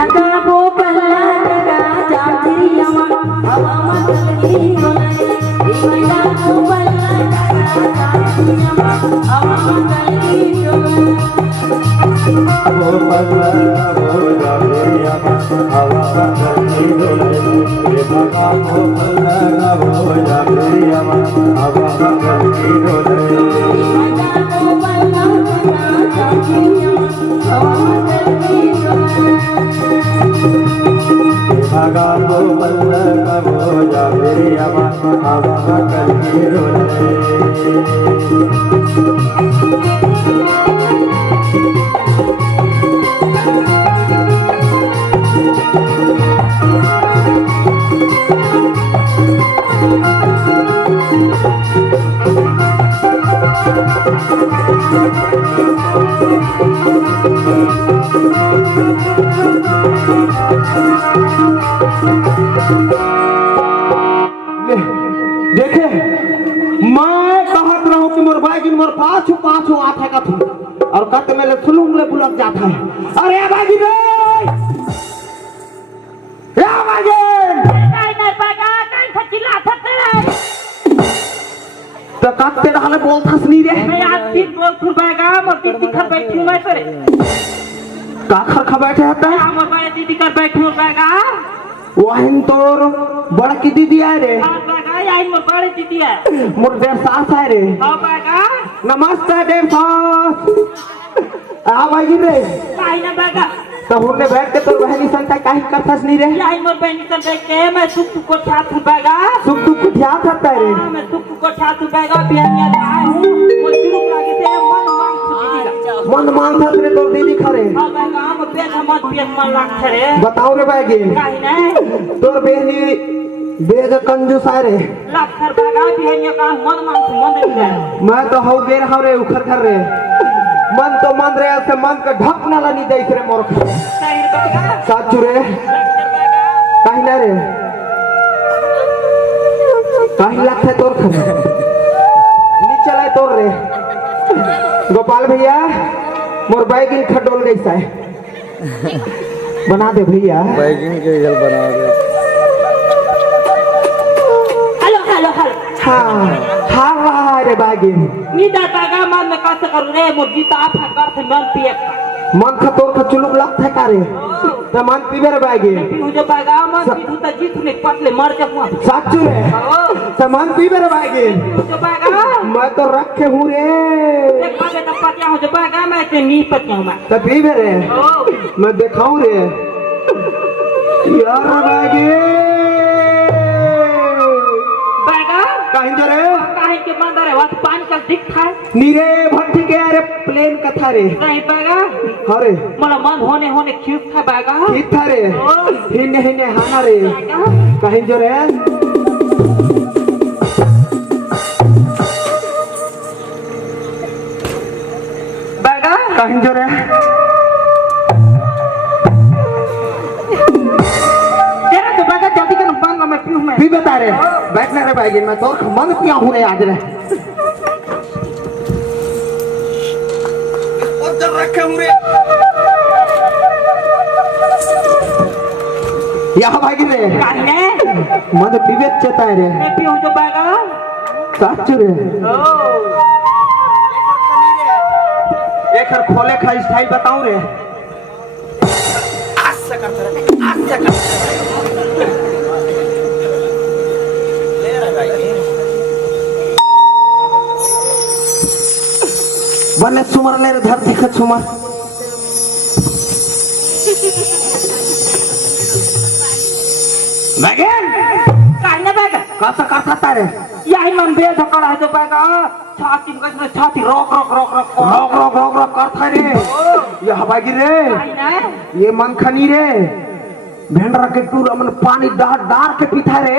भागाबो पल्ला लगा जाती अमन हवा मंगली डोले भागाबो पल्ला लगा जाती अमन हवा मंगली डोले वो पल्ला वो जाती अमन हवा मंगली डोले भागाबो पल्ला वो जाती अमन हवा मंगली डोले भागाबो पल्ला लगा जाती अमन हवा मंगली डोले भागाबो पल्ला वो जाती अमन हवा मंगली डोले देखे मैं कहत रहूं कि मोर बागिन मोर पाछू पाछू आथे का थू और कत में ले सुलूंग ले बुलक जाता है। अरे बागिन रे बागिन काय नाही बघा काय खचिला फते रे तो कत्ते डाले बोलतास नी रे मैं आज दिन बोल खुर बघा मोर दीदी घर बैठी मैं तोरे का खर बैठे हता हमर बाय दीदी घर बैठी बघा वहन तोर बड़ा की दीदी है रे हां बघा आई मोर बड़ी दीदी है मोर देर सास है रे हां बघा नमस्ते देर सास आ बागिन रे काय ना बघा तो हमने बैठ के तो बहनी संता काहे करथस नी रे आई मोर बहनी कर देख के मैं सुख को ठात बघा सुख दुख ध्यान करता रे मैं सुख को ठात बघा बिहानिया आए हूं मोर दिल लागे थे मन मांग दीदी का मन मानता रे तोर दीदी खरे हां बघा हम पेट मत पेट मन लाग रे बताओ रे बागिन काय नहीं तोर बहनी बेग कंजूस है रे लाग कर बघा बिहानिया का मन मांग मन दे मैं तो हौ बेर हौ रे उखर कर रे मन तो मन रे से मन का ढक ना ला नी देख रे मोर काय बघा साचू रे काहे ना रे काहे लागथे तोर खरे नीचे लाए तोर रे गोपाल भैया मोर बैगिन खडोल गई है बना दे भैया बैगिन के जल बना दे हेलो हेलो हेलो हाँ हाँ रहा रे बैगिन नीदा बघा मन में कैसे करू रे मोर जीता आप कर से मन पिए मन का तोर का चुलुक लगथे का रे तो मन पीबे रे बैगिन पीऊ जो बघा मन पीऊ त जीत में पटले मर जा हुआ साचू रे तो मन पीबे रे बैगिन जो बघा मैं तो रखे हूँ रे एक बार तो पतिया हो जो बघा मैं ते नी पतिया मैं तो पीबे रे मैं दिखाऊं रे यार बैगिन बघा कहीं जो रे काहे के मंदर है वत पानी का दिख था नीरे भट्टी के अरे प्लेन कथा रे नहीं बघा अरे मला मन होने होने क्यूब था बघा ठीक था रे हिने हिने हाना रे कहीं जो रे बघा कहीं जो रे तेरा तो बघा जल्दी कर बंद मैं पीऊ मैं भी बता रे बैठना रे बैगिन मैं तो मन पिया हूँ रे आज रे उधर रखे हूँ रे यहाँ बैगिन रे काहे मन विवेक चेता है रे मैं पीऊ जो बघा साचू रे ओ एक हर खोले का स्टाइल बताऊं रे बने सुमर ले रे धरती का सुमर बैगन काहे ना बघा कैसा करता तारे यही मन बे झकड़ा है जो बघा छाती में कसम छाती रोक रोक रोक रोक रोक रोक रोक रोक करता रे ये हवागी रे काहे ना ये मन खनी रे भेंडरा के टूर मन पानी डार डार के पीता रे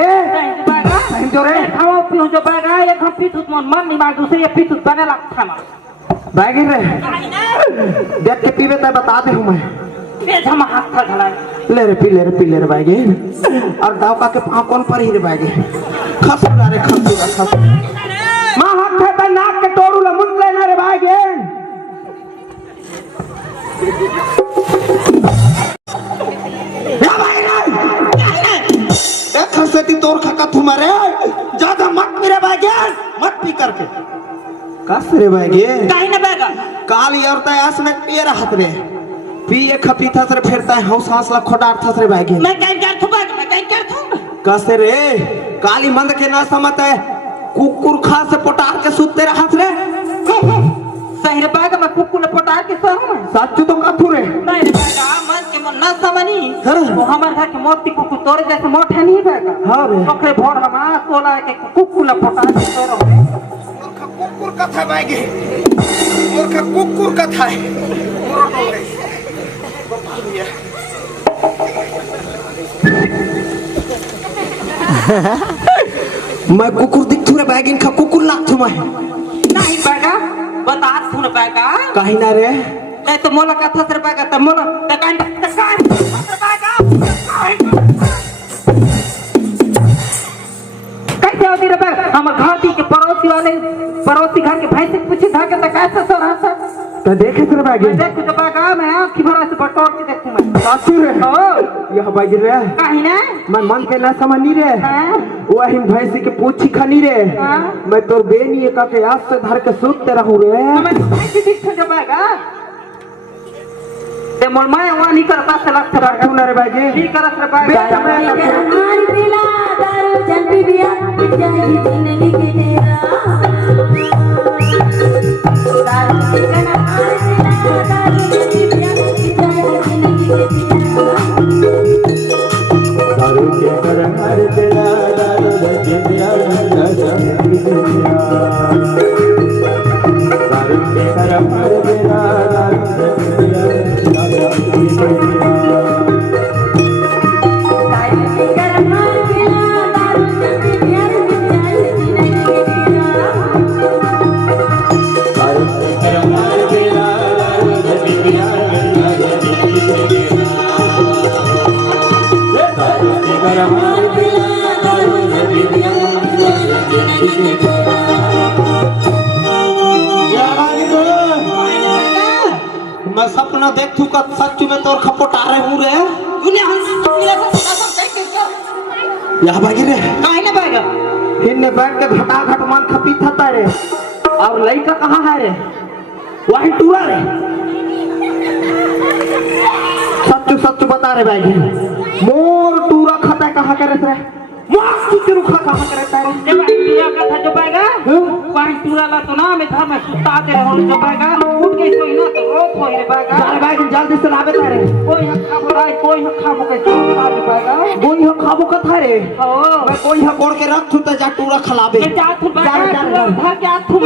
बघा सही जो रे खाओ पीओ जो बघा ये हम पीतुत मन नहीं मार दूसरे ये पीतुत बने लगता ना बैगी रे काहे ना देख के पीवे तो बता दे हूं मैं बे हम हाथ था ढला ले रे पी ले रे बैगी और दाव का के पांव कौन पर ही रे बैगी खसुरा रे खसुरा खस मां हाथ थे त नाक के टोरू ल मुंड ले रे बैगी तुम्हारे ज्यादा मत मेरे बागे मत पी करके कस रे बागे काहे ना बेगा काल औरता आस में पिए रहत रे पिए खपीथा से फिरता है हौस हौसला खोटार थस रे बागे मैं कहीं कर थू बेगा मैं कहीं कर थू कस रे काली मंद के ना समत है कुकुर खा से पोटार के सुते रहत रे सही रे बेगा मैं कुकुर पटार के सहूं सच्चू तो कथु रे नहीं रे बेगा मन के मन ना समनी हाँ। वो हमारे घर के मोती कुकुर तोरे जैसे मोटे नहीं बेगा हाँ रे ओकरे भोर हमा तोला के कुकुर पटार के तोरो कुकुर कथा बागे मूर्ख कुकुर कथा है मैं कुकुर दिखथू रे बैगिन खा कुकुर लागथू मैं नहीं बेगा बता थू ना बेगा कहीं ना रे नहीं तो मोला कथा से बेगा तो मोला तकान तकान बेगा कैसे होती रे बेगा हमर घर के पड़ोसी घर के भाई से पूछी था कि त कैसे सो रहा था तो देखे तेरे बैगिन देख तो बेगा मैं आंख भरा से बटोर के देखूं मैं सासू रे ओ यह बैगिन रे काहे ना मैं मन के ना समझनी रे हां वही भैंसी के पूछी खनी रे हां मैं तोर बेनी का के आज से धर के सूतते रहूं रे मैं कैसे दिख था बेगा ते मोर मैं वहां नहीं करता से लग रहा तू ना रे बैगिन ठीक करत रे बेगा हमारी पिला दारू जल पी बिया जाई जिंदगी के तेरा दारू पीना हमारी पिला दारू जल पी बिया जाई जिंदगी के तेरा दारू के कर हर तेरा दारू के दिया दारू के कर हर तेरा दारू के दिया दारू पीकर हमारी पिला दारू जल पी बिया जाई जिंदगी के तेरा दारू के कर हर तेरा दारू के दिया दारू के कर हर तेरा दारू के दिया मैं सपना देखथू का सच में तोर खपोटा रे हूं रे दुनिया हम मिला था सब देख के यह बैगिन रे काहे ना बेगा इनने बैठ के घटा घट मान खपी था रे और लड़का कहाँ है रे वही टूरा रे सच सच बता रे बैगिन मोर टूरा खाता कहाँ करे रे मोर टूरा खाता कहाँ करे रे जब पिया का था जो बेगा पानी टूरा ला तो ना मैं घर में सुता दे रहा हूं जो बेगा उठ के सोई ना तो रोक होई रे बेगा अरे बैगिन जल्दी से लावे तारे कोई हक खाबो राय कोई हक खाबो के खा रे बेगा कोई हो खाबो का था रे ओ मैं कोई हो कोड़ के रख थू त जा टूरा खलावे ये जा तू बेगा जा, जा, जा। था क्या तू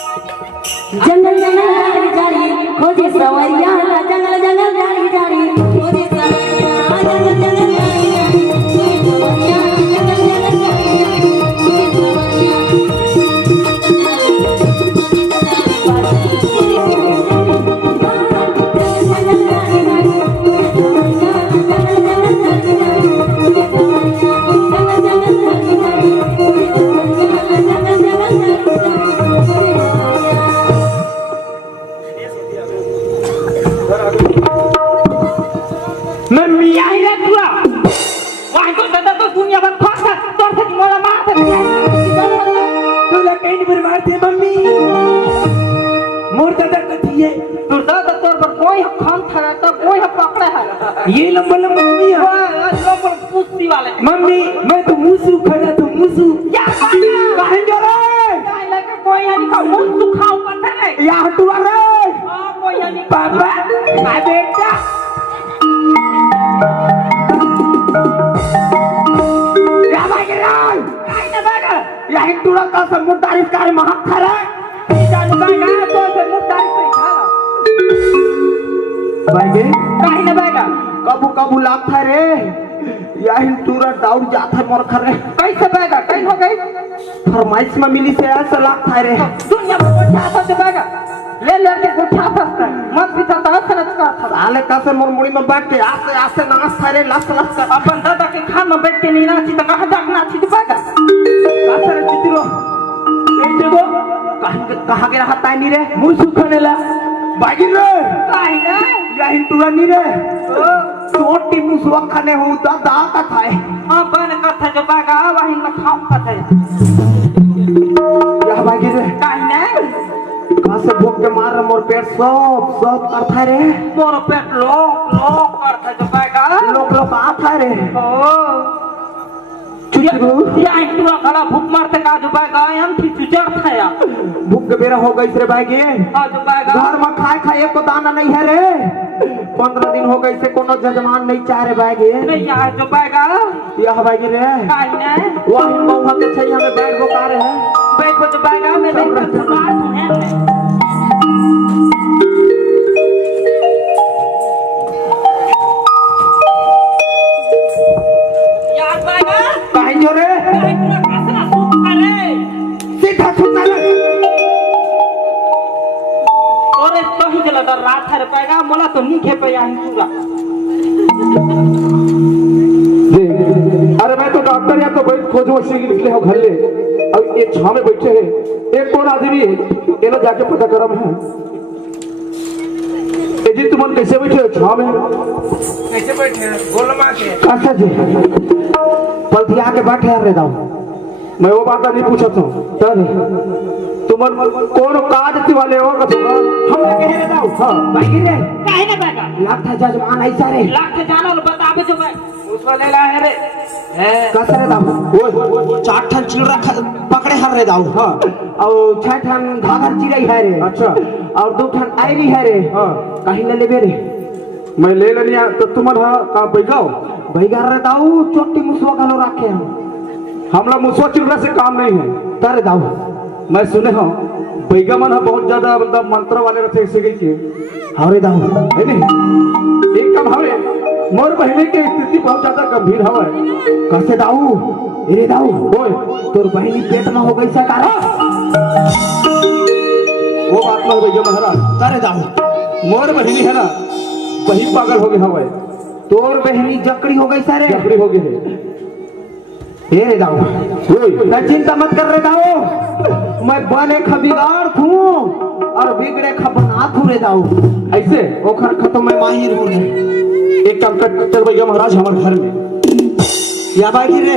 जंगल जंगल जारी खोजे सवरिया जंगल जंगल जारी जारी खोजे सवरिया जंगल जंगल जारी जारी खोजे सवरिया जंगल जंगल जारी जारी खोजे सवरिया मैं मिया ही रे तू वहां को दादा तो दुनिया भर फासा तोर से मोला मार दे तू ला कहीं पर मारते मम्मी मोर दादा कथी है तोर दादा तोर पर कोई हक खान था तब कोई हक पकड़े है ये लंबा लंबा मम्मी है लोग पर पुष्टि वाले मम्मी मैं तो मुसु खड़ा तो मुसु या कहीं जा रे काय लगे कोई यानी का मुंह सुखाओ पता है या हटुआ रे हां कोई यानी पापा आ बेटा या भाई रे काय ना बेगा या हिंटुड़ा का समुद्र तारीफ कार महक खरा जान बेगा तो से मुट्ठी से खा भाई काय ना बेगा कबू कबू लाग था रे या हिंटुड़ा डाउट जात है मोर खरे कैसे बेगा कहीं हो गई फरमाइश में मिली से ऐसा लाग था रे दुनिया में कोई था तो बेगा ले लेके गुठा फंसता मत पीछा तो हंस नच कर साले कैसे मोर मुड़ी में बैठ के आसे आसे नाच सारे लस लस कर अपन दादा के खान में बैठ के नहीं नाची तो कहाँ जाके नाची तो पाएगा कैसे रे चित्रो देखो कहाँ के रहा ताई नी रे मुंह सुखाने ला बागी रे काहे ना या हिंटूरा नी रे छोटी मुसवा खाने हो दादा का खाए हां बन कर था जो बागा वही में खाऊं का था या बागी रे काहे ना कहाँ से भूख के मार रहा मोर पेट सब सब करता रे मोर पेट लोक लोक करता जो बागा लोग लोग आता रे ओ चित्रो या इंटुआ गला भूख मारते का जो बागा हम ठीक चुचर था या भूख के बेरा हो गई रे बागी आ जो बागा घर में खाए खाए को दाना नहीं है रे 15 दिन हो गए से कोनो जजमान नहीं चाह रे बागी नहीं आ जो बागा यह बागी रे काहे ना वही मौका के छै हमें बैठ बोका रे है बैठो जो बागा में नहीं कर सकता है यार बागा काहे जो रे कैसा सूत करे सीधा सुनना रे ओरे तो ही जला डर रात है पाएगा मोला तो नहीं खे पे यहां पूरा अरे मैं तो डॉक्टर या तो बैठ खोजो से निकले हो घर ले अब ये छाव में बैठे हैं एक कौन आदमी है ये ना जाके पता करम है ए जी तुम कैसे बैठे हो छाव में कैसे बैठे गोलमा के कैसे जी पलटिया के बैठे रे दाऊ मैं वो बात नहीं पूछा था तर तुम कौन काज थी वाले हो कथोगा हम कह रे दाऊ हां बागी रे काहे ना बागा लाख जजमान ऐसा रे लाख जानो बताबे जो भाई उसको ले ला है रे कैसे रे दाऊ ओए 4 ठन चिलरा पकड़े हर रे दाऊ हां और 6 ठन घाघर चिड़ै है रे अच्छा और 2 ठन आईरी है रे हां कहीं ले लेबे रे मैं ले लेनिया तो तुम हां का बैगाओ भैया रे दाऊ छोटी मुसवा गलो रखे हम हमला मुसवा चिल्ला से काम नहीं है तर दाऊ मैं सुने हूं बैगा मन बहुत ज्यादा मतलब मंत्र वाले रथे से गई के हरे दाऊ है नहीं एक कम हवे मोर बहने की स्थिति बहुत ज्यादा गंभीर हवे कैसे दाऊ रे दाऊ ओए तोर बहनी पेट में हो गई सकार वो बात में भैया महाराज तर दाऊ मोर बहनी है ना वही पागल हो गए हवे तोर बहनी जकड़ी हो गई सारे जबरी हो गई है ये रे दाऊ ओए मैं चिंता मत कर रे दाऊ मैं बने खबिगार थू और बिगड़े खबना थू रे दाऊ ऐसे ओखर खत्म मैं माहिर हूं रे एक काम कर चल भैया महाराज हमारे घर में या बागी रे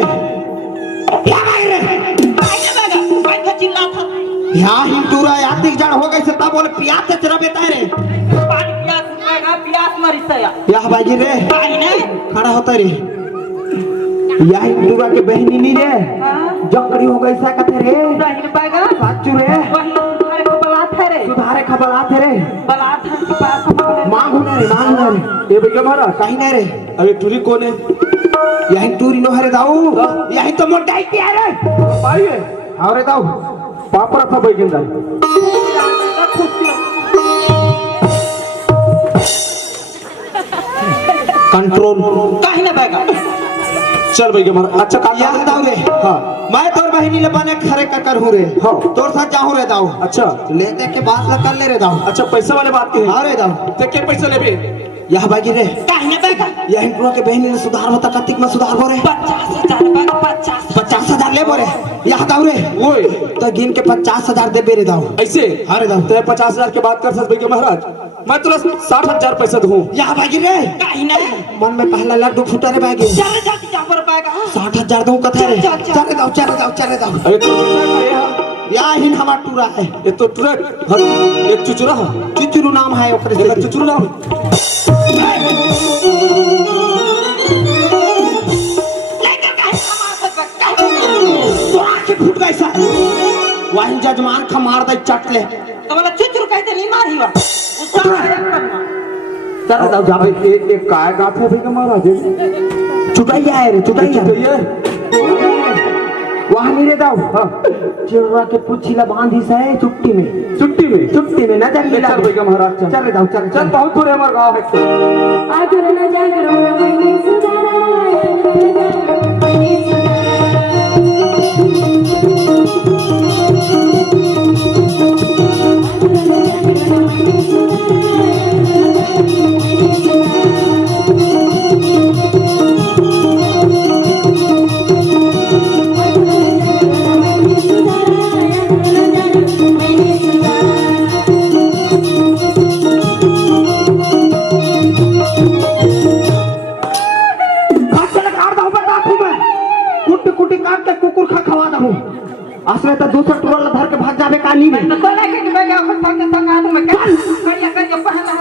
या बागी रे काहे ना बागा भाई तो चिल्ला था या हिंटूरा या दिख जड़ हो गई से तब बोले पियास से तेरा बेटा रे पानी प्यास बागा प्यास मरी सया या बागी रे काहे ना खड़ा होता रे या हिंटूरा के बहनी नी रे हां जकड़ी हो गई सा कथे रे सही बागा साचू रे वही तुम्हारे को बलात है रे सुधारे खबर आते रे बलात है के पास मांगले मांग होने रे मांग होने रे ये भैया महाराज कहीं नहीं रे अरे टूरी कौन है यही टूरी नो हरे दाऊ यही तो मोटाई की है रे भाई है हरे दाऊ पापरा था बैगिंदा कंट्रोल काहे ना बागा चल भैया महाराज अच्छा काम या दाऊ रे हाँ मैं तोर बहनी ले बने खरे का कर हूं रे हाँ। तोर साथ जाऊं रे दाऊ अच्छा लेते के बात ल कर ले रे दाऊ अच्छा पैसा वाले बात की हां रे दाऊ ते के पैसा लेबे यह बागी रे काहे ना बागा यही टूरा के बहनी ने सुधार होता कतिक में सुधार हो रे 50,000 बागा 50,000 ले बोरे यह दाऊ रे ओए तो गिन के 50,000 दे बे रे दाऊ ऐसे हां रे दाऊ ते 50,000 के बात कर सकते भैया महाराज मैं तुला 60,000 पैसा दूं यह बागी रे काहे ना मन में पहला लड्डू फूटा रे बागी चल जाती जा पर बागा 60,000 दूं कथे रे चल, चल। चल दाऊ चल दाऊ चल दाऊ अरे तो ये या हिन हमार टूरा है तो ट्रक एक चुचुरा है चिचुरू नाम है ओकरे एक से चुचुरा नाम लेकर काहे हमारे साथ काहे तोरा के फूट गई सा वही जजमान खा मार दे चट ले तो वाला चुचुर कहते नहीं मारी वा उसका करना चल दाऊ जा भाई एक काय गाथ है भैया महाराज चुटाइया है रे चुटाइया ये वहां नहीं रे दाऊ हाँ चिड़वा के पुछीला बांधी से चुट्टी में छुट्टी में नजर ले मिला चल भैया महाराज चल चल रे दाऊ चल चल बहुत दूर है हमारा गांव है आकर न जाकर मैंने सुधारा आकर न जाकर मैंने सुधारा कुटी काट के कुकुर खवा दहूं असले तो दूसरा टोला धर के भाग जाबे काली में तो कोला के बेगा हो थके थका तुम कर करिया पहला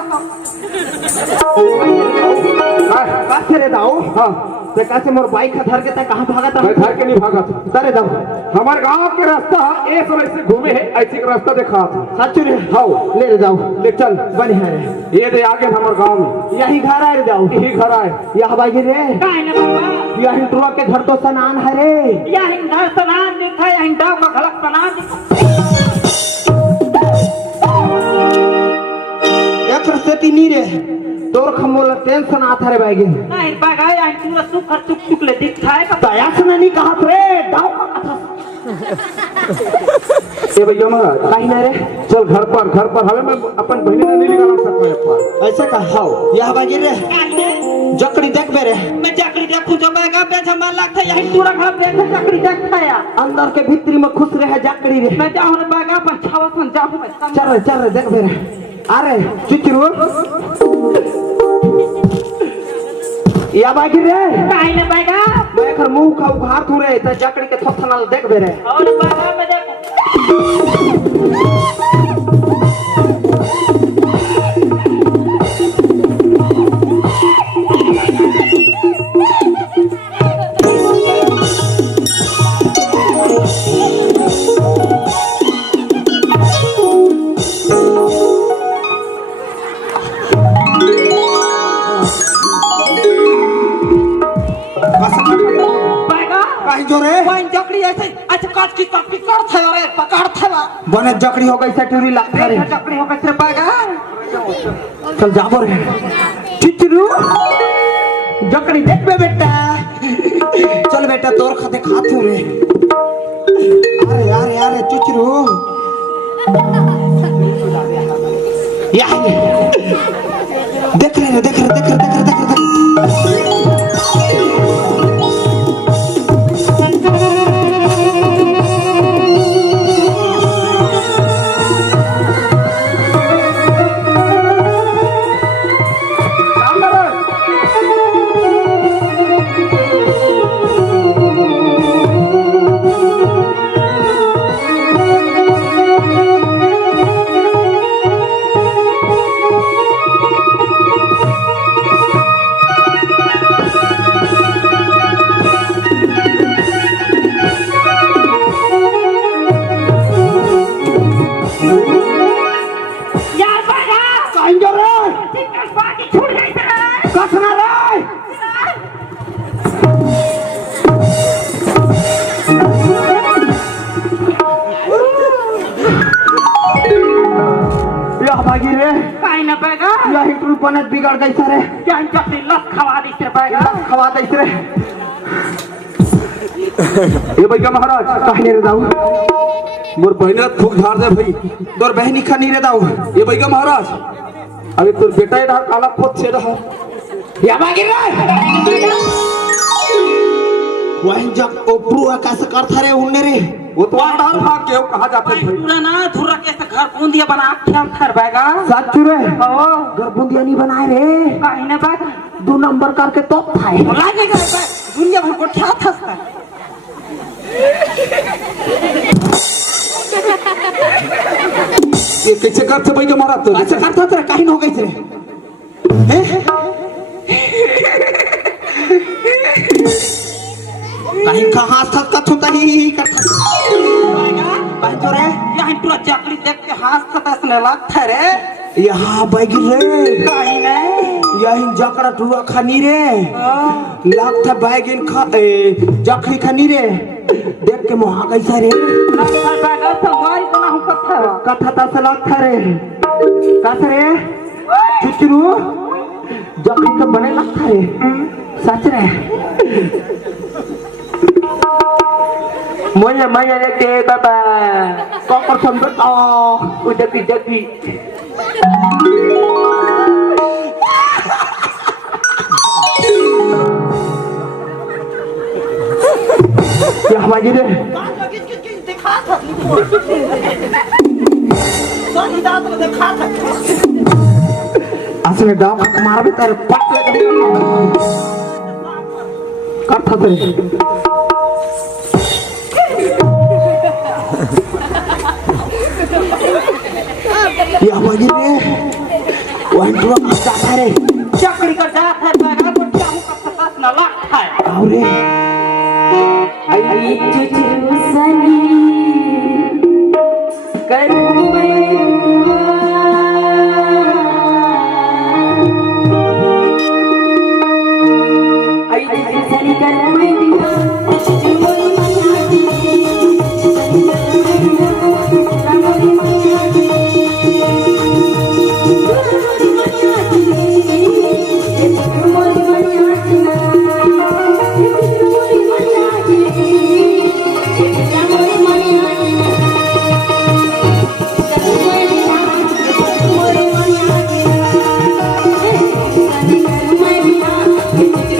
का से रे दाऊ हां ते का से मोर बाइक धर के ते कहां भागा था मैं घर के नहीं भागा था तरे दाऊ हमारे गांव के रास्ता एक समय से घूमे है ऐसे का रास्ता देखा था सच रे हाँ ले रे दाऊ ले चल बनी है रे ये दे आगे हमारे गांव में यही घर है रे दाऊ यही घर आए यह बाई रे काहे न बाबा यही टुआ के घर तो सनान है रे या हिंदा सनान दिखा या हिंदा का गलत सनान दिखा एक रस्ते नहीं रे तोर खमोला टेंशन आता रे बाई नहीं बागा या पूरा सुख चुक चुक ले दिखाए का दया से नहीं कहा रे दाऊ का कथा ये भैया महाराज कहीं ना रे चल घर पर हमें मैं अपन बहनी ने नहीं निकाल सकता पर ऐसा का हाउ यह बाई रे जकड़ी देख बेरे मैं जाकड़ी देखूं जो बैगा पे जमा लगता यही पूरा घर देख जाकड़ी देखता या अंदर के भीतरी में खुश रहे जाकड़ी रे मैं जाऊं रे बैगा पर छावसन जाऊं मैं चल रे देख बेरे अरे चिचरू या बाई रे काहे न बैगा मैं कर मुंह का उघार तू रे त जाकड़ी के थथनल देख बेरे और बैगा में देख बैगा कहीं जो रे वाइन जाकड़ी ऐसे अच्छा काट की पकड़ थे रे पकड़ थे बने जकड़ी हो गई सटूरी लगता रे जाकड़ी हो गई बैगा चल जाबो रे चिचरू जकड़ी देख बे बेटा चल बेटा तोर खाते खाते रे अरे चिचरू या देख रे भागी रे काहे न बैगा यही टूल पनत बिगड़ गई सरे क्या जाकड़ी लत खवा दी से बैगा खवा दे रे ये भैया महाराज कहने रे दाऊ मोर बहनी थूक झाड़ दे भाई तोर बहनी खनी रे दाऊ ये भैया महाराज अभी तोर बेटा इधर काला पोत से रहा या भागी रे वही जब ओपरू आकाश करता रे उन्ने रे वो तो आधार भाग के कहा जाते भाई पूरा ना धुरा के घर बूंदिया बना क्या कर बैगा सच रे ओ घर बूंदिया नहीं बनाए रे काहे न बैगा 2 नंबर करके तोप थाए लागेगा दुनिया भर को क्या था ये कैसे करते भाई के मारा तो अच्छा करता तेरा काहे न हो गई रे कहीं कहां था कथुता ही करता भाई जो रे यहाँ पूरा जाकड़ी देख के हाथ खतसने लगता रे यहाँ बैग रे काहे न यही जकड़ा टुआ खनी रे लगता बैगिन जकड़ी खनी रे देख के मोहा कैसा रे लगता बैगा सवारी बना हूं कथा तस लगता रे कस रे चुचरू जकड़ी के बने लगता रे सच रे मोया रे के बाबा कौन संबत उधर भी जगी क्या हमारी रे दिखा था सही दांत में दिखा था असले दाव मार भी तेरे पट ले करता थे या बजे रे वन टू जाता रे चक्री कर जात है बैगा तो क्या हूं कब तक न लाख है आओ रे आई चुचरू सनी करूं मैं आई चुचरू सनी करूं मैं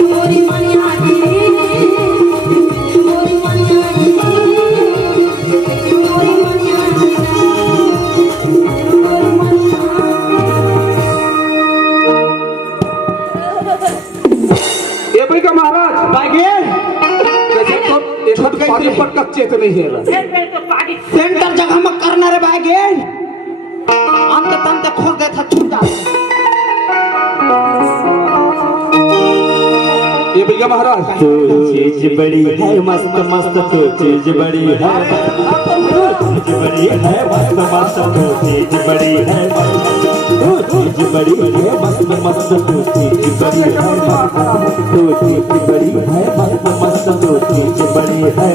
मोरी मैया की ये भाई का महाराज बागे जैसे तो ये छत पानी पर कच्चे तो नहीं है फिर मैं तो पानी सेंटर जगह में करना रे बागे अंत तंत खोल गए था छूटा ये भाई का महाराज तो चीज बड़ी है मस्त मस्त तो चीज बड़ी है चीज बड़ी है मस्त मस्त तो चीज बड़ी है तो चीज बड़ी है मस्त मस्त तो चीज बड़ी है तो चीज बड़ी है मस्त मस्त तो चीज बड़ी है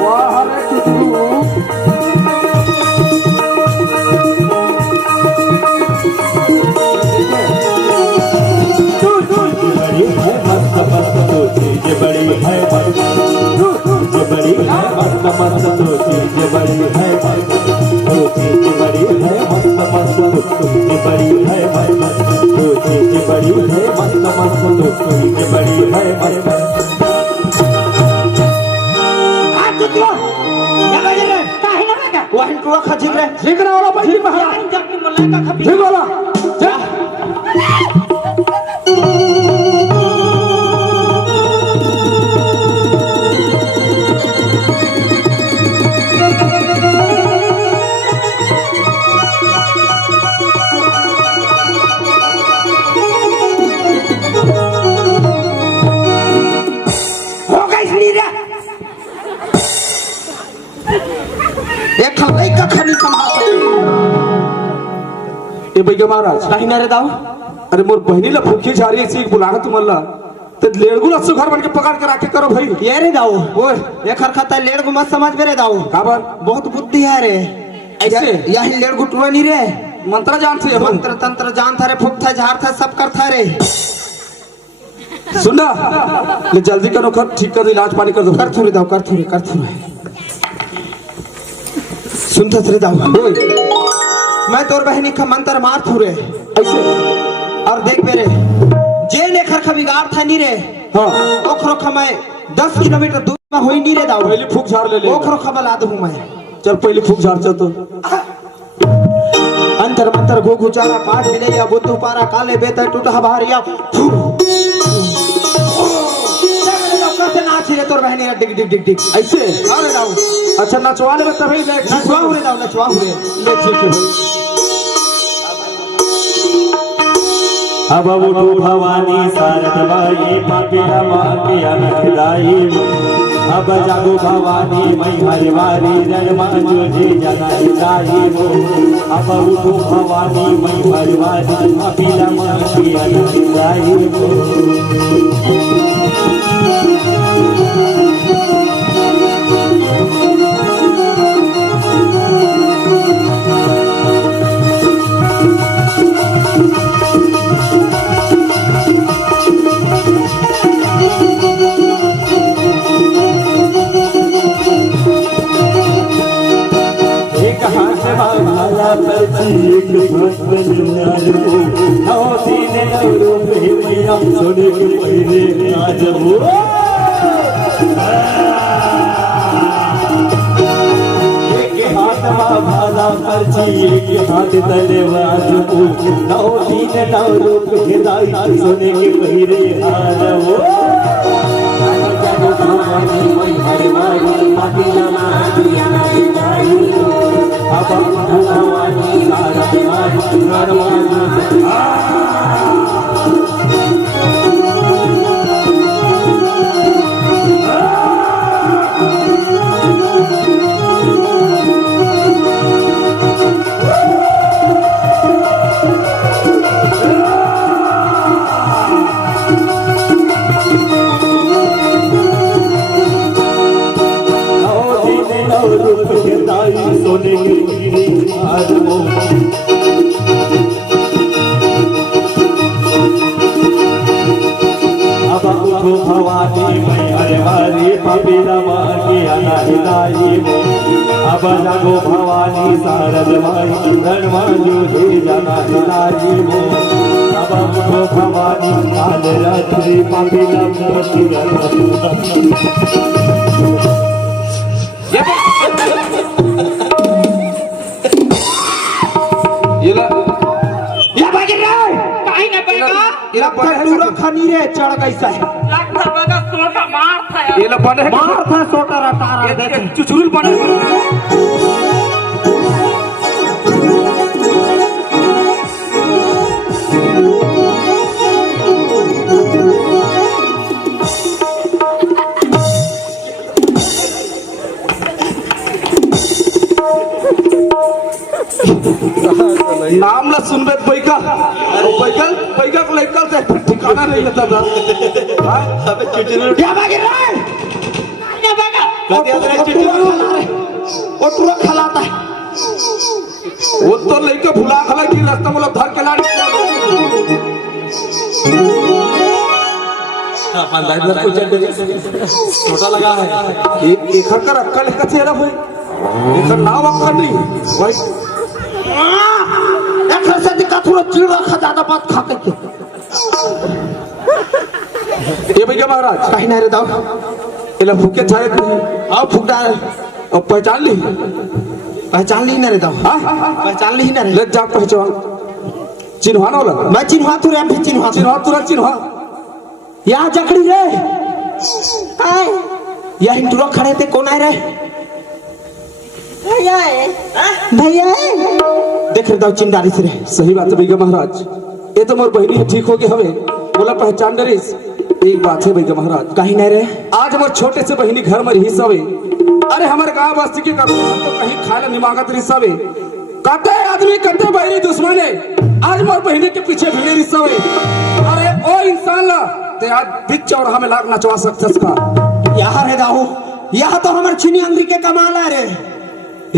वाह रे टुटू बड़ी है मस्त मस्त तो चीज बड़ी है चीज बड़ी है मस्त मस्त तो चीज बड़ी है तो चीज बड़ी है मस्त मस्त तो चीज बड़ी है तो चीज बड़ी है मस्त मस्त तो चीज बड़ी है काहे ना बैगा वन टू खजिल रे झिगड़ा वाला भाई महाराज यार जाके बोला का खबी झिग वाला झिग हो गई नीरा एक खलाई का खनी संभाल ये भाई का महाराज कहीं ना रे दाऊ अरे मोर बहनीला भूखी जा रही है सीख बुलागा तुम्हाला ते लेड़गुला सुघर बन के पकड़ के रखे करो भाई ये रे दाऊ ओए एक खाता लेड़ को मत समझ में रे दाऊ काबर बहुत बुद्धि है रे ऐसे? यही लेड़ गुटुआ नहीं रे मंत्र जानते हो मंत्र तंत्र जानता रे फूकता झाड़ता सब करता रे सुनना ले जल्दी करो कर ठीक कर दो इलाज पानी कर दो कर थोड़ी दाऊ कर थोड़ी सुनता रे दाऊ ओए, मैं तोर बहनी का मंत्र मार थू रे ऐसे और देख मेरे जे लेखर का बिगाड़ था नहीं रे हाँ ओखरो का मैं 10 किलोमीटर दूर में हुई नहीं रे दाऊ पहले फूक झाड़ ले ले ओखरो का बला दूं मैं चल पहले फूक झाड़ चल तो अंतर मंतर गो गुचारा पाठ मिलैया बुद्धू पारा काले बेतर टूटा भारिया कैसे नाच रे तोर बहनी डिग डिग डिग डिग ऐसे अरे दाऊ अच्छा नचवा ले तभी ले नचवा हुए दाऊ नचवा हुए ले ठीक है भाई अब उठो भवानी शारद बाई पापिया माते अनदाई अब जागो भवानी मई हरवारी रणमा जोजे जनाई जाई हो अब उठो भवानी मई हरवारी पापिया माते अनदाई हो एक सोने के पहले आज वो एक हाथ भाला पर्ची एक हाथ तलवार नौ तीन नौ रूप हिदाई सोने के पहले आज वो हरवारी हरवारी भवानी शारद माई नरमाजू सोने की आदमों अब उठो भवानी मैं हरवारी पपीला मांगे आना हिलाई वो अब जागो भवानी शारद माई धर्माजू हे जाना हिलाई वो अब उठो भवानी काल रात्रि पपीला पूरा खनी रे चढ़ कैसा है ये ला बने मार था सोटा रटारा देख चुचुरुल बने नाम ला सुनबे पैका पैकल पैका को लेकर से ठिकाना नहीं लेता था अबे चुचुरुल क्या भागे रे कभी अगर चुचुरुल वो पूरा खलाता है वो तो लेके भुला खला की रास्ता में लोग धर के लाने छोटा लगा है एक हर अक्कल एक चेहरा हुई एक नाव अक्कल नहीं भाई एक से दिक्कत हुआ चिड़ा खा ज्यादा बात खा के ये भैया महाराज कहीं ना रे दाऊ ये ला भूखे छाए थे आओ फूक डाल और पहचान ली पहचान ली ना रे दाऊ पहचान ली ना रे ले जा पहचान चिन्हाना वाला मैं चिन्हा तू रे हम भी चिन्हा चिन्हा तुरा चिन्हा यहाँ जकड़ी रे आए यहाँ हिंदुआ खड़े थे कौन आए रे भैया भैया देख रहे दाऊ चिंदारी से रे सही बात है भैया महाराज ये तो मोर बहनी है ठीक हो गए हमें बोला पहचान डरिस एक बात है भैया महाराज कहीं नहीं रे आज मोर छोटे से बहनी घर में रही सवे अरे हमारे गांव बस्ती के तो कहीं खाना निमागत रही सवे कते आदमी कते बहनी दुश्मन है आज मोर बहनी के पीछे भिड़े रही सवे अरे ओ इंसान ला ते आज बीच चौराहा में लाग नचवा सकते इसका यहाँ रे दाऊ यहाँ तो हमारे चीनी अंगरी के कमाल है रे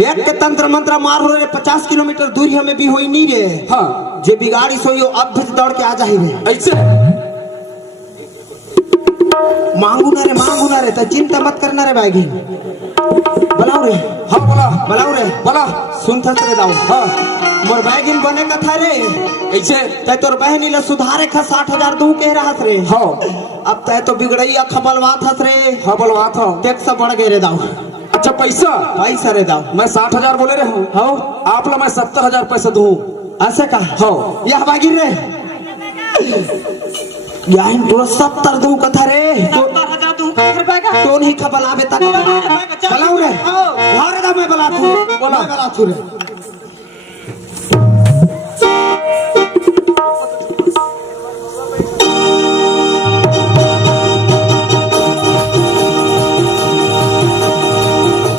एक के तंत्र मंत्र मार हो रे 50 किलोमीटर दूरी हमें भी हुई नहीं रे हाँ जे बिगाड़ी सोई हो अब भी दौड़ के आ जाही रे ऐसे मांगू ना रे तो चिंता मत करना रे भाई बुलाओ रे हाँ बोला बुलाओ रे बोला सुन था रे दाऊ हाँ मोर बैगिन बने का था रे ऐसे तै तोर बहनी ले सुधारे खा 60,000 दू कह रहा रे हाँ अब तै तो बिगड़ई खबलवात हस रे हाँ बोलवा था टैक्स बढ़ गए रे दाऊ अच्छा पैसा पैसा रे दाऊ मैं 60,000 बोले रहे हूँ हो आप ला मैं 70,000 पैसे दूँ ऐसे का हाँ यह बागी रे यहाँ तो 70 दू कथा रे 70,000 दूं तो नहीं खबल आवे तक चलाऊ रे हारे दा मैं बला तू बला तू रे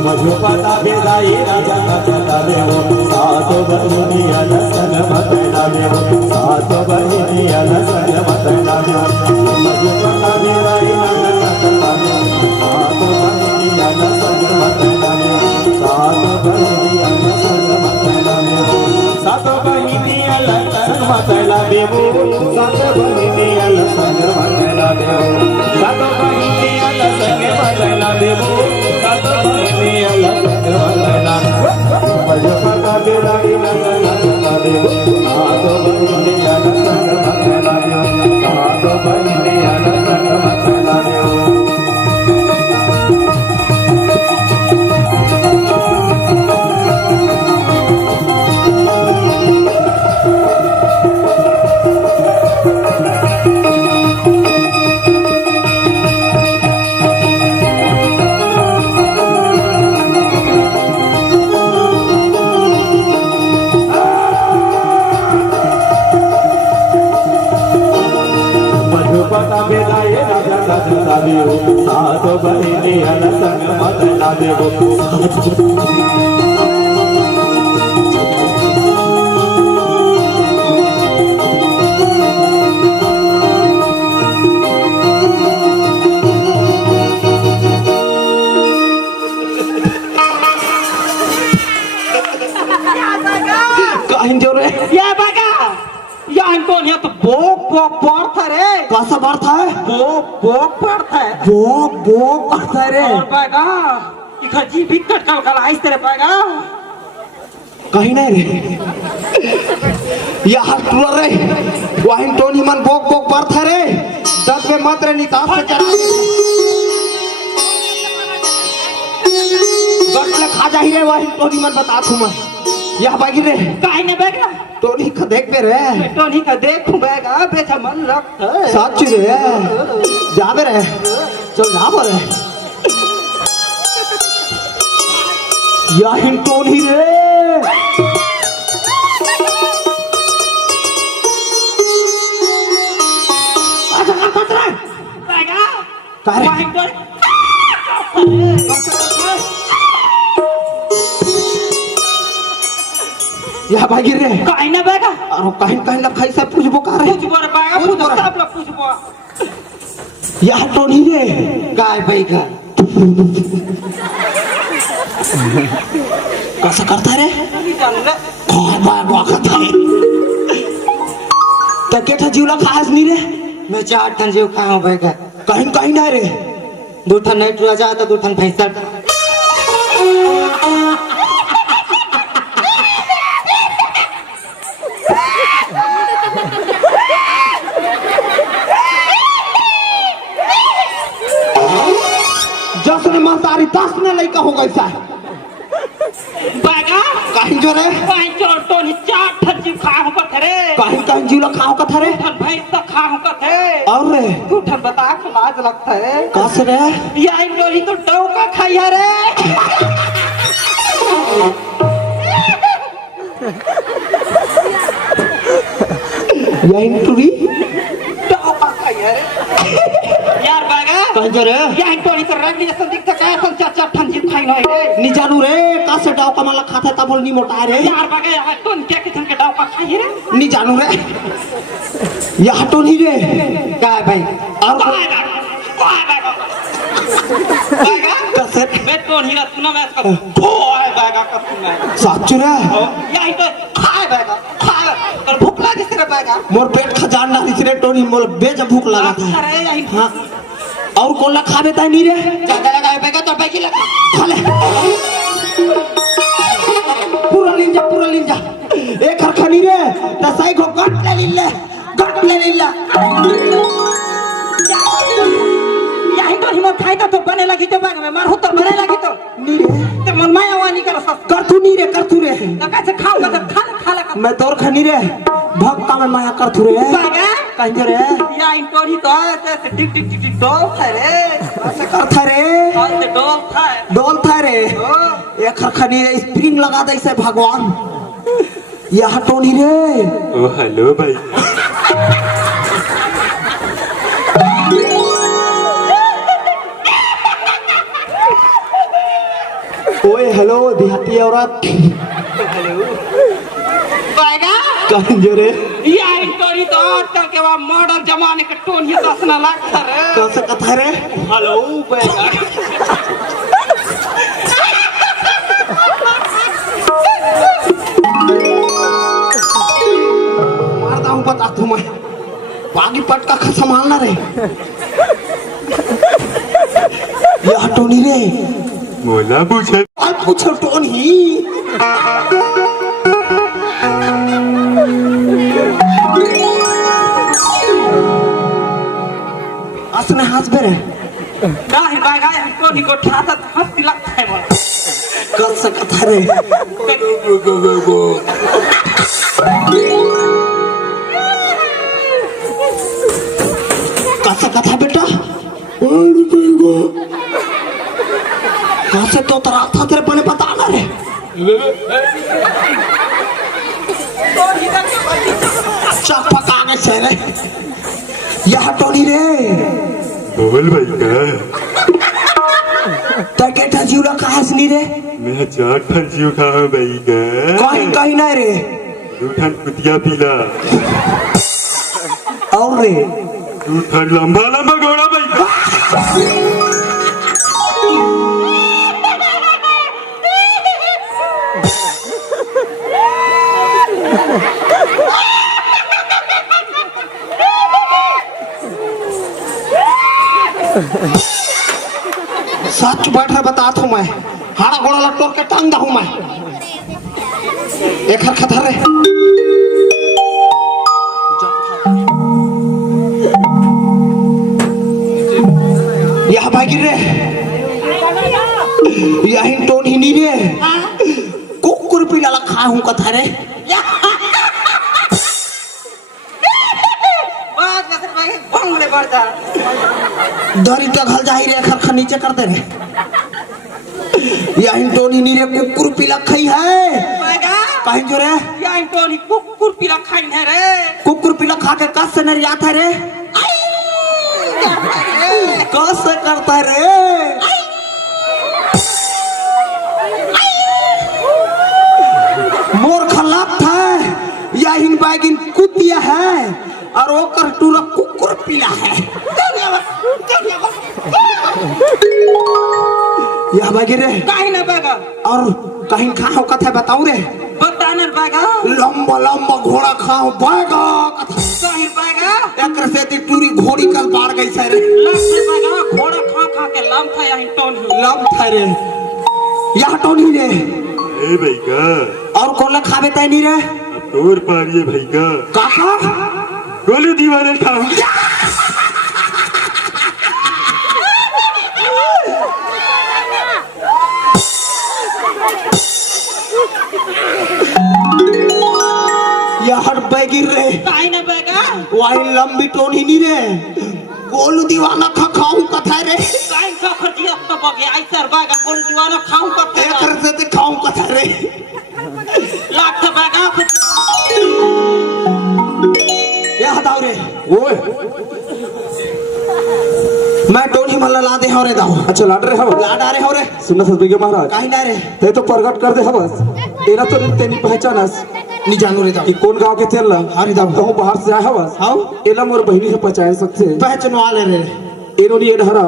मधु पता बेदाई राजा पता देवो सात बनिया लसन मतना देवो सात बनिया लसन मतना देवो मधु पता बेदाई राजा पता देवो सात बनिया लसन मतना देवो सात बनिया लसन मतना देवो सात बनिया लसन मतना देवो सात बनिया लसन मतना देवो सात बनिया लसन मतना देवो सात बनिया लसन मतना मधु पता बेदाई राजा पता देवो सात बनिया लसन मतना देवो सात बनिया लसन मतना देवो बाजता देव सातो बहिनी हला संग मदना देव कहीं जो रे या बघा या अंटोन या तो बोक बोक पड़ता रे कैसा बढ़ता है बोक बोक पड़ता है बोक बोक बढ़ता है रे और बघा इधर जी भी कटकल कल आइस तेरे बघा कहीं नहीं रे यहाँ टूर रे वहीं टोनी मन बोक बोक बढ़ता है रे दस में मत रे निकास से चला गट खा जा ही रे वहीं टोनी मन बता तू मैं यह बागी रे काहे ने बघा टोनी का देख पे रे टोनी का देखूं बघा बेचा मन रखता है सच रे जाबे रे चल जा रे यही टोनी रे बघा काय रे? वहीं टोनी यह बागी रे काहे ने बघा और कहीं कहीं लग खाई से पूछबो का रे पूछ बोर बघा पूछ सब लोग पूछ बो यह टोनी रे काय बघा कैसा करता रे नहीं जान ले कौन बाबा करता है तो केठा जीवला खास नहीं रे मैं चार ठन जीव खा हूं बघा कहीं कहीं ना रे दो ठन नाइट राजा तो दो ठन भैंसा जस ने मासारी 10 ने लइका हो गई सा बघा कहीं जो रे पांच चोर तो नहीं चार ठन जीव खा हूं कथे रे कहीं कहीं जीवला खाओ का था रे ठन भैंसा खा हूं कथे और रे तू ठन बता के लाज लगता है कैसे रे या इन लोरी तो डौका खाई है रे यही टूरी डौका खाई है रे यार बघा कहीं जो रे या इन लोरी तो रंग जैसा दिखता है सन चार चार ठन जीव खाई नहीं रे नी जानू रे कैसे डाव कमाला खाता था बोल नी मोटा रे यार बघा यार तो क्या किस्म के डौका खाई है रे नी जानू रे यह टोनी रे क्या भाई और बघा कैसे मैं तो नहीं सुना मैं इसका भोए बघा का सुना सच रे या तो खाए बघा खाए तो भूख लगी तेरे बघा मोर पेट खजान ना रे टोनी मोल बेज भूख लगा था अरे यही हाँ और कोला खाबे ता नहीं रे ज्यादा लगाए बघा तो पैकी लगा खा ले पूरा लीन जा एक खरखनी रे दसाई को गट ले लीला यही तो हिम्मत खाई तो बने लगी तो बाग में मार हो तो बने लगी तो नी रे ते मन माया वानी कर सस कर तू नी रे तो कैसे खाओ तो खा ले मैं तोर खनी रे भक्का में माया कर तू रे बागा कहीं रे या इन तो ही तो ऐसे टिक टिक टिक टिक डोल था रे ऐसे कर था रे और ते डोल था डोल था रे एक खरखनी रे स्प्रिंग लगा दे से भगवान यह टोनी रे ओ हेलो भाई ओए हेलो देहाती औरत बागा कहीं जो रे या इन तो ही तो आजकल के बाद मॉडर्न जमाने के टोन ये दसना लगता रे कैसे कथा रे हेलो बागा मारता हूँ बता तू मैं बागी पटका खा संभालना रे यह टोनी रे मोला पूछे और पूछो टोनी असने हंस बे रे का है बागा इनको निको ठाता हंसी लगता है मोला कर सकता रे कैसे कथा बेटा कैसे तो तरा था तेरे पने पता ना रे चपका गए से रे यह टोनी रे बोल भाई का तके था जीवला कहास नहीं रे मैं चार ठन जीव खा भाई का कहीं कहीं ना रे दू ठन कुतिया पीला और रे दू ठन लंबा लंबा घोड़ा भाई का सच बैठ रहा बतात हूँ मैं हाड़ा घोड़ा लटोर के टांग दा हूँ मैं एक हर खतर रे यह भागी रे यही टोन ही नहीं रे कुकुर पीला ला खा हूँ कथा रे दरी तक हल जाही रे खर नीचे कर दे रे यही टोनी नी रे कुकुर पीला खाई है कहीं जो रे यही टोनी कुकुर पीला खाई है रे कुकुर पीला खा के कस से नरिया था रे कस से करता है रे मोर खलाप था यही बैगिन कुतिया है और वो कर टूरा कुकुर पीला है यह बैगी रे कहीं ना बैगा और कहीं खाओ कथा बताऊं रे बताना बैगा लंबा लंबा घोड़ा खाओ बैगा कथा कहीं बैगा एक से ती टूरी घोड़ी कल बाढ़ गई से रे लग बैगा घोड़ा खा खा के लम था यही टोनी लम था रे यह टोनी रे ए भाई का और कौन खावे तय नहीं रे अब तोर पारिए भाई का काका गोलू दीवाने खाओ यह हट बैगी रे कहीं ना बैगा वही लंबी टोनी नहीं रे गोलू दीवाना खा खाऊं कथा रे कहीं का खर्चिया तो बगे आई सर बैगा बोल दीवाना खाऊं का एक से ते खाऊं कथा रे लाख बैगा यह हटाओ रे ओए मैं टोनी मल्ला ला दे हो रे दाओ अच्छा लाड रे हवस ला डारे हो रे सुनना सतबिगे महाराज कहीं ना रे ते तो प्रकट कर दे हवस एना तो तेनी पहचानस नहीं जानू रे दाओ कि कौन गांव के तेल ला हाँ रे दाऊ। कहूं बाहर से आया हवस हाउ एला मोर बहिनी से पहचान सकते पहचानवा ले रे एनो नहीं हरा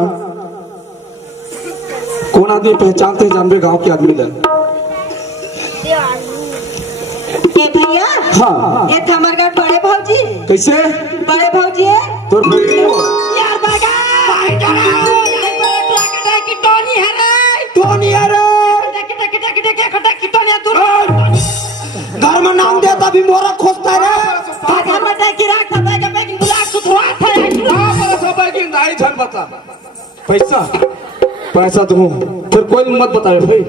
कौन आदमी पहचानते हैं जानबे गांव के आदमी ला ए भैया हाँ ये था हमारे घर बड़े भौजी कैसे बड़े भौजी है तोर बहिनी हो यार बैगा भाई डरा यही पर ट्रक दे की टोनी है रे टोनी अरे देख की टोनी तू घर में नाम दे तभी मोरा खोजता रे घर में दे की रख था बैगा बैगिन बुला सुथरा था पैसा पैसा दूं फिर कोई मत बताए भाई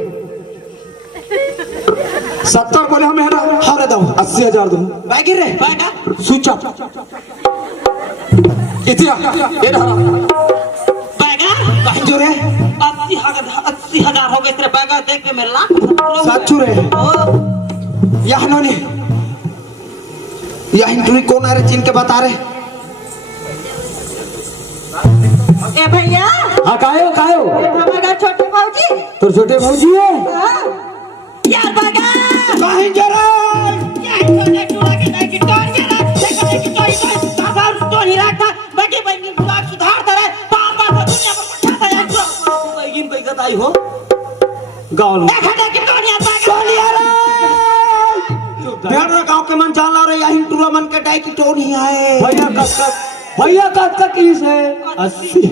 70 बोले हमें है ना हाँ रे दाओ 80,000 दूं बैगी रे बैगा स्विच ऑफ इतना ये रहा बैगा कहीं जो रे 80,000 हो गए तेरे बैगा देख के मेरे लाख साचू रे यह नोनी यह इंटरी कौन आ रे चिन के बता रे ए भैया हाँ कायो कायो हमारे घर छोटे भौजी तो छोटे भौजी है हाँ। यार बैगा कहीं जो रे यही टोनी टूरा के दे की टोनी रख देख की टोनी बाजार टोनी रख था बैगी बैगिन बुला सुधार दे बार दुनिया पर पछा था यार बैगिन बैगत आई हो गाँव में देख की टोनी बैगा टोनी अरे ढेर गांव के मन जान ला रे यही टूरा मन के डाई की टोनी आए भैया का किस है 80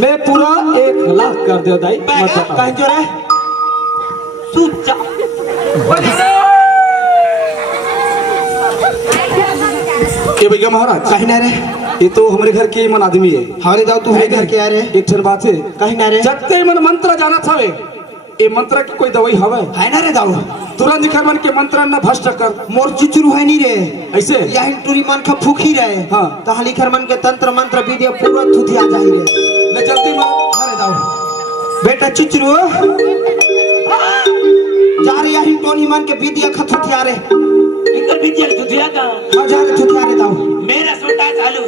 मैं पूरा 1 लाख कर दे दाई मत बता कहीं जो रे सूचा ये भैया महाराज कहीं ना रे ये तो हमारे घर के मन आदमी है हमारे दाऊ तू है घर के आ रे एक ठन बात है कहीं ना रे जगते मन मंत्र जाना था ये मंत्र की कोई दवाई हवे है ना रे दाऊ तुरंत निखर मन के मंत्र न भ्रष्ट कर मोर चुचरू है नहीं रे ऐसे यही टूरी मन का फूकी रहे हाँ। तहाँ लिखर मन के तंत्र मंत्र विद्या पूरा थुथिया जाही रे न जल्दी मन अरे दाऊ बेटा चुचरू जा रे यही टोनी मन के विद्या खथुथिया रे इधर भी चल तुझे का हजार थुथिया रे दाऊ मेरा सोटा चालू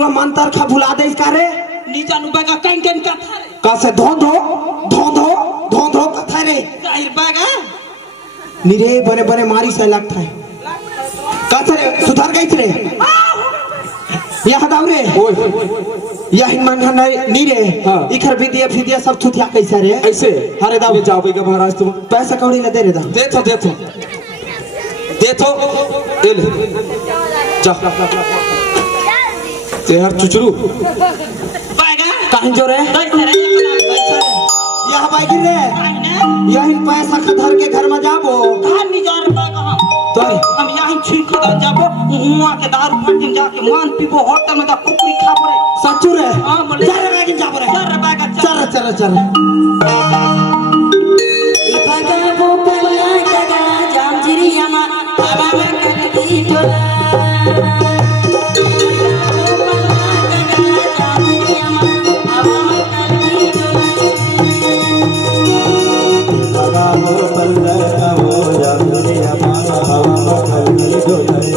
पूरा मंत्र खा भुला दे इसका रे नीचा नुबा का कैन का था रे कैसे धो कथा रे जाहिर बागा निरे बड़े बड़े मारी से लगता है कैसे रे सुधार गई रे यह दाव रे यह मन नी रे हाँ। इखर विद्या सब छुटिया कैसे रे ऐसे अरे दाव ये जाओ बेगा महाराज तुम पैसा कौड़ी न दे रे दाव दे थो ले ले जा ते हर चुचरू बागा कहीं जो रे कैसे रे यह बाइक रे यही पैसा खधर के घर में जाबो धान नी जा रे बागा तो हम यहीं छी खदन जाबो हुआ के दारू फाटिन जाके मान पीबो होटल में दा कुकरी खाबो रे सच्चू रे हां बोले चल रे बाइक जाबो रे चल रे बागा चल पगा वो पल्ला टगा जामजिरिया मा हवा में कटकी टोला लगा वो पल्ला का वो जादूरी हमारा हवा कलकल डोले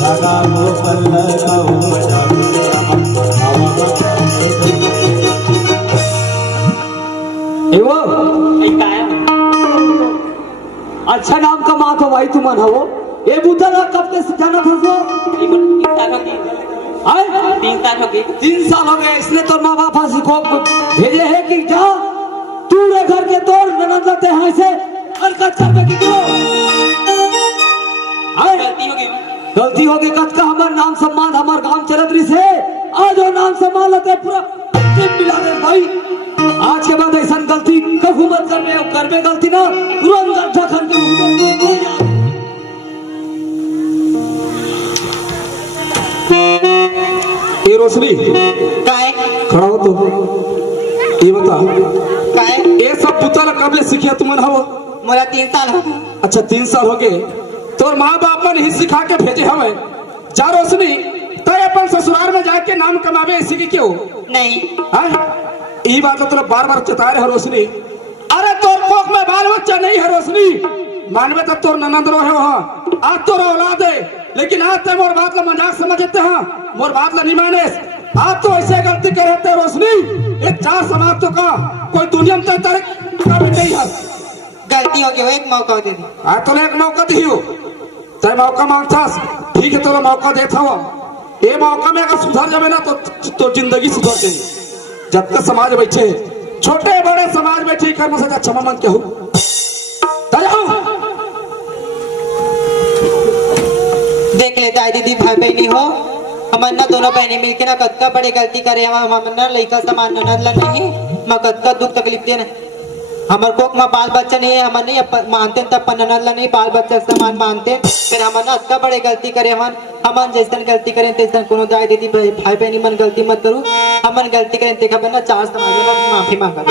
लगा वो पल्ला का वो जादूरी हमारा हवा कलकल एवो अच्छा नाम कमा तो भाई तुमन हो ये बुतला कब के जाना फंसो आए 3 साल हो गए 3 साल हो गए इसने तो माँ बाप फांसी को भेजे है कि जा तू रे घर के तोड़ ननद लगते हैं ऐसे हरकत करने की क्यों आए गलती होगी कत का हमार नाम सम्मान हमार गांव चलत रही से आज वो नाम सम्मान लेते पूरा टीम मिला दे भाई आज के बाद ऐसा गलती कभी मत कर में गलती ना तुरंत गड्ढा खन के ये रोशनी काय खड़ा हो तो ये बता काय ये सब पुतला कब ले सीखिया तुमन हो मोरा 3 साल हो गए अच्छा 3 साल हो गए तोर माँ बाप मन ही सिखा के भेजे हमें जा रोशनी तय अपन ससुराल में जाके नाम कमावे इसी की क्यों नहीं ये बात तो बार बार चता रहे रोशनी अरे तोर कोख में बाल बच्चा नहीं है रोशनी मानवे तो तोर ननद रहे हो आज तोर औलाद है लेकिन आज ते मोर बात ला मजाक समझते हैं मोर बात ला नहीं माने आज तो ऐसे गलती करते रोशनी ये 4 समाज तो का कोई दुनिया में तेरे कभी नहीं है गलती हो गई एक मौका दे दी आज तो एक मौका दियो तय मौका मांगतास ठीक है तोरा मौका देता हो ये मौका में अगर सुधार जावे ना तो जिंदगी सुधार देगी जब तक समाज बैठे छोटे बड़े समाज बैठे कर्म से क्षमा मांग के हो देख ले दाई दीदी भाई बहनी हो हमन ना दोनों बहनी मिलके ना कतका बड़े गलती करे हम ना लइका समान ननद ला नहीं मैं कतका दुख तकलीफ दे ना हमर कोक में बाल बच्चा नहीं है हमन नहीं मानते तब ननद ला नहीं बाल बच्चा समान मानते फिर हमन ना अतका बड़े गलती करे हमन जैसन गलती करें तैसन कोनो दाई दीदी भाई बहनी मन गलती मत करू हमन गलती करें ते खबर ना 4 समाज में माफी मांगा